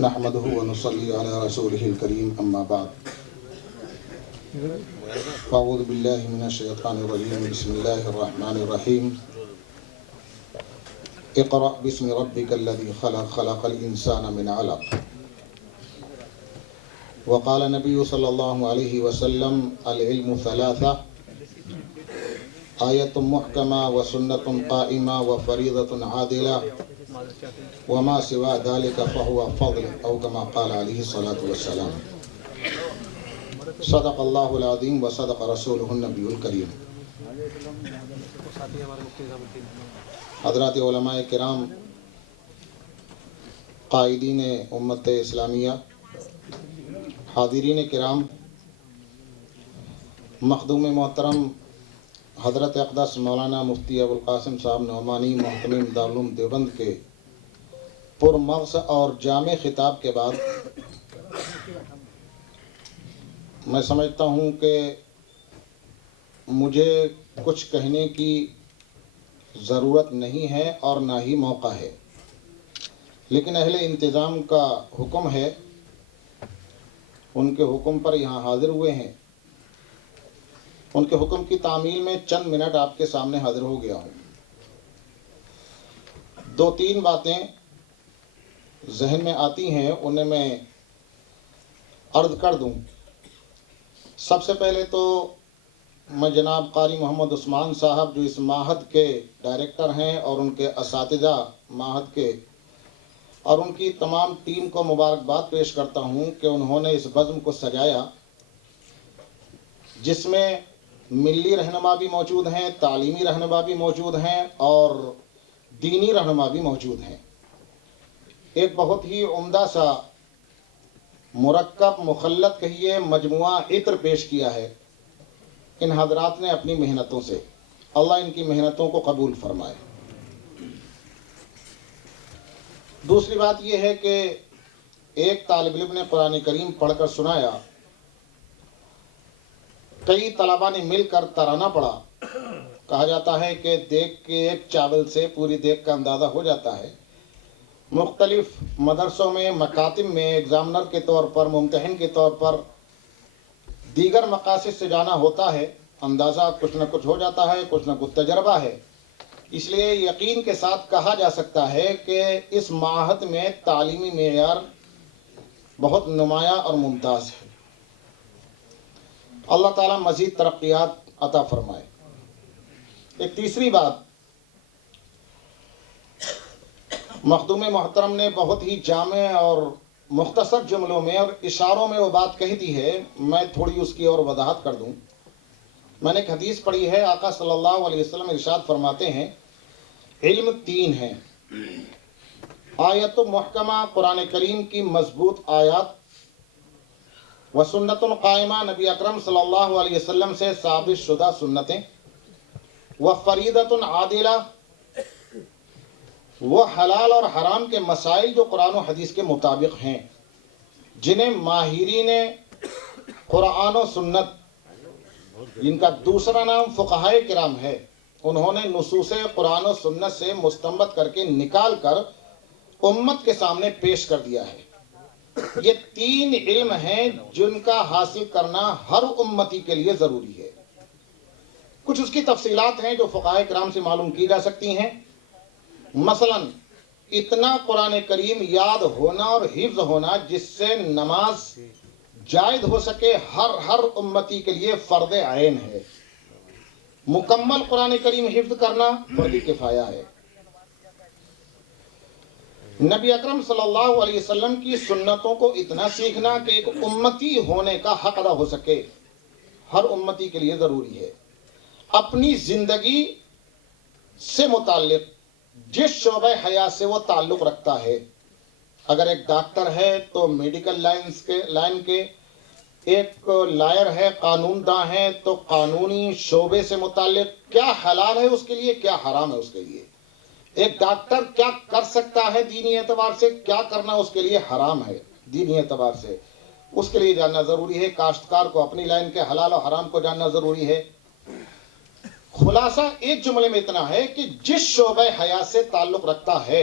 نحمده ونصلي على رسوله الكريم أما بعد فأعوذ بالله من الشيطان الرجيم بسم الله الرحمن الرحيم اقرأ باسم ربك الذي خلق خلق الإنسان من علق وقال النبي صلى الله عليه وسلم العلم ثلاثة آية محكمة وسنة قائمة وفريضة عادلة وما سوى ذلك فهو فضل أو كما قال عليه الصلاة والسلام صدق الله العظيم وصدق رسوله النبي الكريم. حضرات علماء کرام، قائدین امت اسلامیہ، حاضرین کرام، مخدوم محترم حضرت اقدس مولانا مفتی ابوالقاسم صاحب نعمانی محتمم دارالعلوم دیوبند کے پرمغز اور جامع خطاب کے بعد میں سمجھتا ہوں کہ مجھے کچھ کہنے کی ضرورت نہیں ہے اور نہ ہی موقع ہے، لیکن اہل انتظام کا حکم ہے، ان کے حکم پر یہاں حاضر ہوئے ہیں، ان کے حکم کی تعمیل میں چند منٹ آپ کے سامنے حاضر ہو گیا ہوں. دو تین باتیں ذہن میں آتی ہیں، انہیں میں عرض کر دوں. سب سے پہلے تو میں جناب قاری محمد عثمان صاحب جو اس معہد کے ڈائریکٹر ہیں اور ان کے اساتذہ معہد کے اور ان کی تمام ٹیم کو مبارکباد پیش کرتا ہوں کہ انہوں نے اس بزم کو سجایا، جس میں ملی رہنما بھی موجود ہیں، تعلیمی رہنما بھی موجود ہیں اور دینی رہنما بھی موجود ہیں. ایک بہت ہی عمدہ سا مرکب مخلط کہیے مجموعہ عطر پیش کیا ہے ان حضرات نے اپنی محنتوں سے. اللہ ان کی محنتوں کو قبول فرمائے. دوسری بات یہ ہے کہ ایک طالب علم نے قرآن کریم پڑھ کر سنایا، کئی طلباء نے مل کر ترانہ پڑھا. کہا جاتا ہے کہ دیگ کے ایک چاول سے پوری دیگ کا اندازہ ہو جاتا ہے. مختلف مدرسوں میں، مکاتب میں ایگزامنر کے طور پر، ممتحن کے طور پر، دیگر مقاصد سے جانا ہوتا ہے، اندازہ کچھ نہ کچھ ہو جاتا ہے، کچھ نہ کچھ تجربہ ہے. اس لیے یقین کے ساتھ کہا جا سکتا ہے کہ اس معہد میں تعلیمی معیار بہت نمایاں اور ممتاز ہے. اللہ تعالیٰ مزید ترقیات عطا فرمائے. ایک تیسری بات، مخدوم محترم نے بہت ہی جامع اور مختصر جملوں میں اور اشاروں میں وہ بات کہی دی ہے، میں تھوڑی اس کی اور وضاحت کر دوں. میں نے ایک حدیث پڑھی ہے، آقا صلی اللہ علیہ وسلم ارشاد فرماتے ہیں علم تین ہیں. آیت محکمہ قرآن کریم کی مضبوط آیات، و سنت قائمہ نبی اکرم صلی اللہ علیہ وسلم سے ثابت شدہ سنتیں، و فریضۃ عادلہ، وہ حلال اور حرام کے مسائل جو قرآن و حدیث کے مطابق ہیں، جنہیں ماہرین قرآن و سنت، جن کا دوسرا نام فقہائے کرام ہے، انہوں نے نصوص قرآن و سنت سے مستنبط کر کے نکال کر امت کے سامنے پیش کر دیا ہے. یہ تین علم ہیں جن کا حاصل کرنا ہر امتی کے لیے ضروری ہے. کچھ اس کی تفصیلات ہیں جو فقہائے کرام سے معلوم کی جا سکتی ہیں. مثلا اتنا قرآن کریم یاد ہونا اور حفظ ہونا جس سے نماز جائز ہو سکے، ہر امتی کے لیے فرض عین ہے. مکمل قرآن کریم حفظ کرنا فرض کفایہ ہے. نبی اکرم صلی اللہ علیہ وسلم کی سنتوں کو اتنا سیکھنا کہ ایک امتی ہونے کا حق ادا ہو سکے، ہر امتی کے لیے ضروری ہے. اپنی زندگی سے متعلق جس شعبہ حیات سے وہ تعلق رکھتا ہے، اگر ایک ڈاکٹر ہے تو میڈیکل لائن کے، ایک لائر ہے، قانون داں ہے تو قانونی شعبے سے متعلق کیا حلال ہے اس کے لیے، کیا حرام ہے اس کے لیے. ایک ڈاکٹر کیا کر سکتا ہے دینی اعتبار سے، کیا کرنا اس کے لیے حرام ہے دینی اعتبار سے، اس کے لیے جاننا ضروری ہے. کاشتکار کو اپنی لائن کے حلال اور حرام کو جاننا ضروری ہے. خلاصہ ایک جملے میں اتنا ہے کہ جس شعبہ حیات سے تعلق رکھتا ہے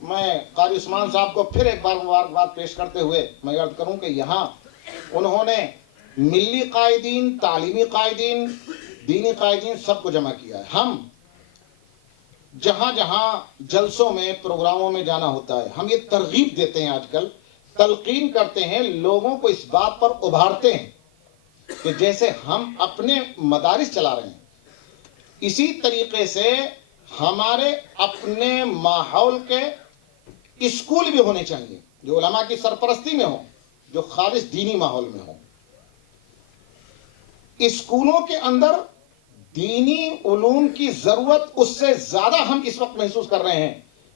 میں قاری عثمان صاحب کو پھر ایک بار مبارکباد پیش کرتے ہوئے میں عرض کروں کہ یہاں انہوں نے ملی قائدین، تعلیمی قائدین، دینی قائدین سب کو جمع کیا ہے. ہم جہاں جہاں جلسوں میں پروگراموں میں جانا ہوتا ہے ہم یہ ترغیب دیتے ہیں، آج کل تلقین کرتے ہیں، لوگوں کو اس بات پر ابھارتے ہیں کہ جیسے ہم اپنے مدارس چلا رہے ہیں اسی طریقے سے ہمارے اپنے ماحول کے اسکول بھی ہونے چاہیے جو علماء کی سرپرستی میں ہوں، جو خالص دینی ماحول میں ہوں. اسکولوں کے اندر دینی علوم کی ضرورت اس سے زیادہ ہم اس وقت محسوس کر رہے ہیں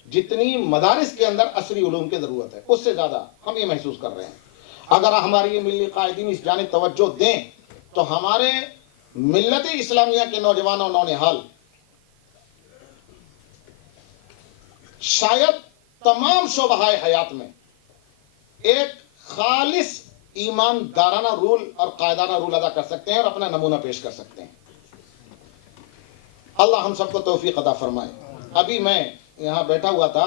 جتنی مدارس کے اندر عصری علوم کی ضرورت ہے، اس سے زیادہ ہم یہ محسوس کر رہے ہیں. اگر ہماری یہ ملی قائدین اس جانب توجہ دیں تو ہمارے ملت اسلامیہ کے نوجوان و نونہال شاید تمام شعبۂ حیات میں ایک خالص ایماندارانہ رول اور قائدانہ رول ادا کر سکتے ہیں اور اپنا نمونہ پیش کر سکتے ہیں. اللہ ہم سب کو توفیق عطا فرمائے. ابھی میں یہاں بیٹھا ہوا تھا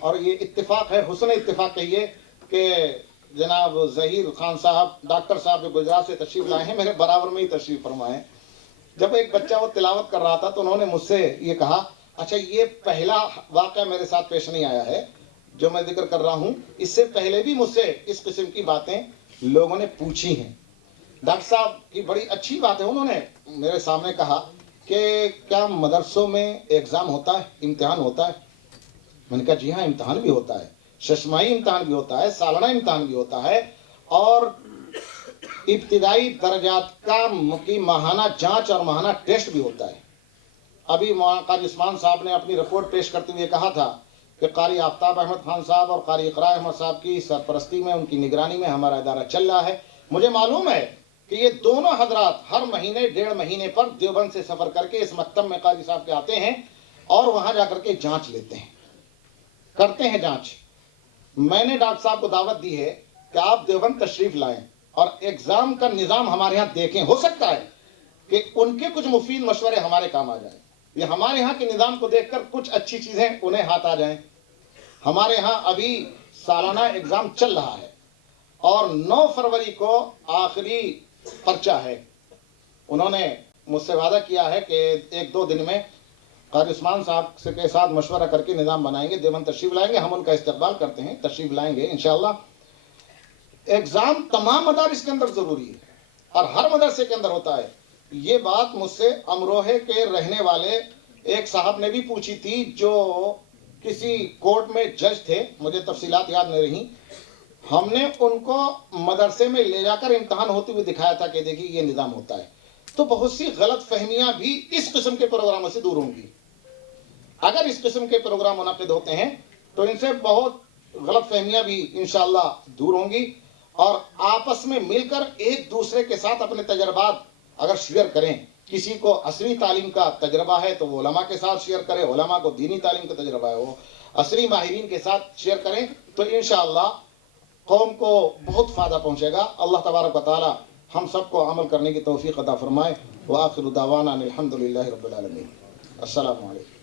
اور یہ اتفاق ہے، حسن اتفاق کہیے کہ جناب ظہیر خان صاحب ڈاکٹر صاحب جو گجرات سے تشریف لائے ہیں میرے برابر میں ہی تشریف فرمائے. جب ایک بچہ وہ تلاوت کر رہا تھا تو انہوں نے مجھ سے یہ کہا اچھا یہ پہلا واقعہ میرے ساتھ پیش نہیں آیا ہے جو میں ذکر کر رہا ہوں، اس سے پہلے بھی مجھ سے اس قسم کی باتیں لوگوں نے پوچھی ہیں. ڈاکٹر صاحب کی بڑی اچھی بات ہے، انہوں نے میرے سامنے کہا کہ کیا مدرسوں میں ایگزام ہوتا ہے، امتحان ہوتا ہے؟ میں نے کہا جی ہاں امتحان بھی ہوتا ہے، ششماہی امتحان بھی ہوتا ہے، سالانہ امتحان بھی ہوتا ہے اور ابتدائی درجات کی ماہانہ جانچ اور ماہانہ ٹیسٹ بھی ہوتا ہے. ابھی قاری عثمان صاحب نے اپنی رپورٹ پیش کرتے ہوئے کہا تھا کہ قاری آفتاب احمد خان صاحب اور قاری اقراء احمد صاحب کی سرپرستی میں ان کی نگرانی میں ہمارا ادارہ چل رہا ہے. مجھے معلوم ہے کہ یہ دونوں حضرات ہر مہینے 1.5 مہینے پر دیوبند سے سفر کر کے اس مکتب میں قاری صاحب کے آتے ہیں اور وہاں جا کر کے جانچ لیتے ہیں، کرتے ہیں جانچ. میں نے ڈاکٹر صاحب کو دعوت دی ہے کہ آپ دیوبند تشریف لائیں اور ایگزام کا نظام ہمارے ہاں دیکھیں. ہو سکتا ہے کہ ان کے کچھ مفید مشورے ہمارے کام آ جائیں، یہ ہمارے ہاں کے نظام کو دیکھ کر کچھ اچھی چیزیں انہیں ہاتھ آ جائیں. ہمارے ہاں ابھی سالانہ ایگزام چل رہا ہے اور 9 فروری کو آخری پرچہ ہے. انہوں نے مجھ سے وعدہ کیا ہے کہ 1-2 دن میں قاری عثمان صاحب کے ساتھ مشورہ کر کے نظام بنائیں گے، دیوبند تشریف لائیں گے. ہم ان کا استقبال کرتے ہیں، تشریف لائیں گے انشاءاللہ. ایگزام تمام مدارس کے اندر ضروری ہے اور ہر مدرسے کے اندر ہوتا ہے. یہ بات مجھ سے امروہے کے رہنے والے ایک صاحب نے بھی پوچھی تھی جو کسی کورٹ میں جج تھے، مجھے تفصیلات یاد نہیں رہی. ہم نے ان کو مدرسے میں لے جا کر امتحان ہوتے ہوئے دکھایا تھا کہ دیکھیے یہ نظام ہوتا ہے. تو بہت سی غلط فہمیاں بھی اس قسم کے پروگراموں سے دور ہوں گی. اگر اس قسم کے پروگرام منعقد ہوتے ہیں تو ان سے بہت غلط فہمیاں بھی انشاءاللہ دور ہوں گی اور آپس میں مل کر ایک دوسرے کے ساتھ اپنے تجربات اگر شیئر کریں. کسی کو عصری تعلیم کا تجربہ ہے تو وہ علماء کے ساتھ شیئر کرے، علماء کو دینی تعلیم کا تجربہ ہے وہ عصری ماہرین کے ساتھ شیئر کریں تو انشاءاللہ قوم کو بہت فائدہ پہنچے گا. اللہ تبارک و تعالی ہم سب کو عمل کرنے کی توفیق عطا فرمائے. وآخر دعوانا الحمدللہ رب العالمین. السلام علیکم.